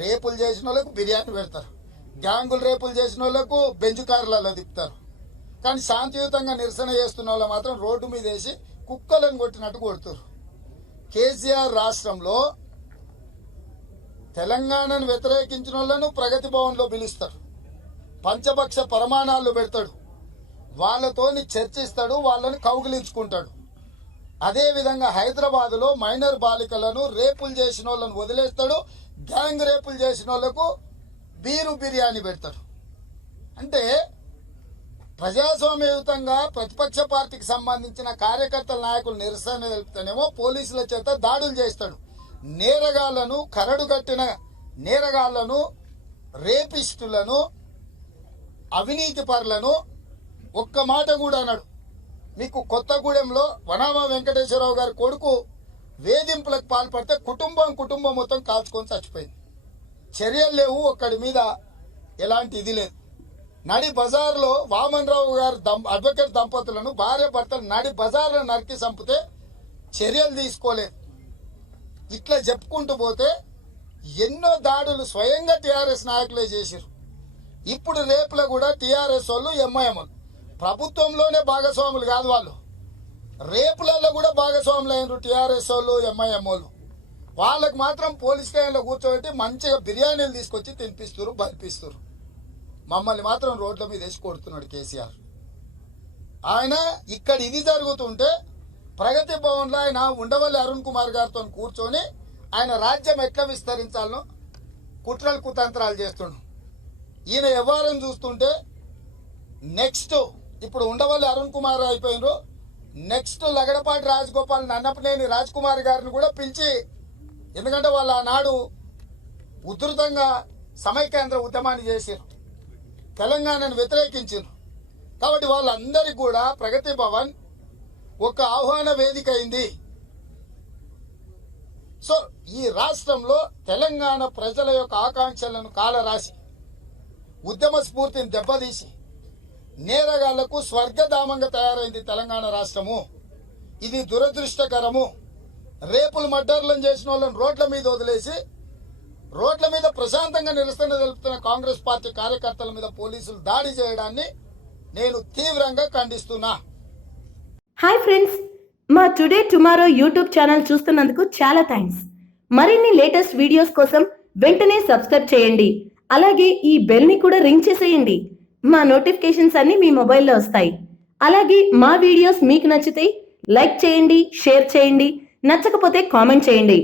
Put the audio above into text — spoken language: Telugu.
రేపులు చేసిన వాళ్ళకు బిర్యానీ పెడతారు, గ్యాంగులు రేపులు చేసిన వాళ్ళకు బెంచ్ కార్లలో తిప్పుతారు. కానీ శాంతియుతంగా నిరసన చేస్తున్న వాళ్ళు మాత్రం రోడ్డు మీద వేసి కుక్కలను కొట్టినట్టు కొడుతారు. కేసీఆర్ రాష్ట్రంలో తెలంగాణను వ్యతిరేకించిన వాళ్ళను ప్రగతి భవన్లో పిలుస్తాడు, పంచపక్ష ప్రమాణాలు పెడతాడు, వాళ్ళతోని చర్చిస్తాడు, వాళ్ళని కౌగిలించుకుంటాడు. అదేవిధంగా హైదరాబాద్లో మైనర్ బాలికలను రేపులు చేసిన వాళ్ళను వదిలేస్తాడు, గ్యాంగ్ రేపులు చేసిన వాళ్లకు బిర్యానీ పెడతాడు. అంటే ప్రజాస్వామ్యయుతంగా ప్రతిపక్ష పార్టీకి సంబంధించిన కార్యకర్తల నాయకులు నిరసన తెలుపుతానేమో పోలీసుల చేత దాడులు చేస్తాడు. నేరగాళ్లను, కరడుగట్టిన నేరగాళ్లను, రేపిస్టులను, అవినీతి పరులను ఒక్క మాట కూడా అన్నాడు. మీకు కొత్తగూడెంలో వనామా వెంకటేశ్వరరావు గారి కొడుకు వేధింపులకు పాల్పడితే కుటుంబం మొత్తం కాల్చుకొని చచ్చిపోయింది. చర్యలు లేవు, ఒక్కడి మీద ఎలాంటి ఇది లేదు. నడి బజార్లో వామన్ రావు గారు అడ్వకేట్ దంపతులను భార్య భర్తలు నడి బజార్లో నరికి చంపితే చర్యలు తీసుకోలేదు. ఇట్లా చెప్పుకుంటూ పోతే ఎన్నో దాడులు స్వయంగా టీఆర్ఎస్ నాయకులే చేశారు. ఇప్పుడు రేపులో కూడా టీఆర్ఎస్ వాళ్ళు, ఎంఐఎం ప్రభుత్వంలోనే భాగస్వాములు కాదు, వాళ్ళు రేపులలో కూడా భాగస్వాములు అయినారు. టీఆర్ఎస్ వాళ్ళు, ఎంఐఎం వాళ్ళు, వాళ్ళకు మాత్రం పోలీస్ స్టేషన్లో కూర్చోబెట్టి మంచిగా బిర్యానీలు తీసుకొచ్చి తినిపిస్తారు, బలిపిస్తారు. మమ్మల్ని మాత్రం రోడ్ల మీద వేసి కొడుతున్నాడు కేసీఆర్. ఆయన ఇక్కడ ఇది జరుగుతుంటే ప్రగతి భవన్లో ఆయన ఉండవల్లి అరుణ్ కుమార్ గారితో కూర్చొని ఆయన రాజ్యం ఎట్లా విస్తరించాలనో కుట్రలు కుతంత్రాలు చేస్తుండు. ఈయన వ్యవహారం చూస్తుంటే నెక్స్ట్ ఇప్పుడు ఉండవల్లి అరుణ్ కుమార్ అయిపోయినరు, నెక్స్ట్ లగడపాటి రాజగోపాల్ నన్నపనేని రాజ్ కుమార్ గారిని కూడా పిలిచి, ఎందుకంటే వాళ్ళు ఆనాడు ఉధృతంగా సమైకేంద్ర ఉద్యమాన్ని చేశారు, తెలంగాణను వ్యతిరేకించారు. కాబట్టి వాళ్ళందరికీ కూడా ప్రగతి భవన్ ఒక ఆహ్వాన వేదిక అయింది. సో ఈ రాష్ట్రంలో తెలంగాణ ప్రజల యొక్క ఆకాంక్షలను కాలరాసి, ఉద్యమ స్ఫూర్తిని దెబ్బతీసి, నేరగాళ్లకు స్వర్గధామంగా తయారైంది తెలంగాణ రాష్ట్రము. ఇది దురదృష్టకరము. రేపులు మర్డర్లను చేసిన వాళ్ళని రోడ్ల మీద వదిలేసి రోడ్ల మీద ప్రశాంతంగా నిరసన తెలుపుతున్న కాంగ్రెస్ పార్టీ కార్యకర్తల మీద పోలీసులు దాడి చేయడాన్ని నేను తీవ్రంగా ఖండిస్తున్నా. హాయ్ ఫ్రెండ్స్, మా టుడే టుమారో యూట్యూబ్ ఛానల్ చూస్తున్నందుకు చాలా థ్యాంక్స్. మరిన్ని లేటెస్ట్ వీడియోస్ కోసం వెంటనే సబ్స్క్రైబ్ చేయండి. అలాగే ఈ బెల్ ని కూడా రింగ్ చేసేయండి. మా నోటిఫికేషన్స్ అన్ని మీ మొబైల్లో వస్తాయి. అలాగే మా వీడియోస్ మీకు నచ్చితే లైక్ చేయండి, షేర్ చేయండి, నచ్చకపోతే కామెంట్ చేయండి.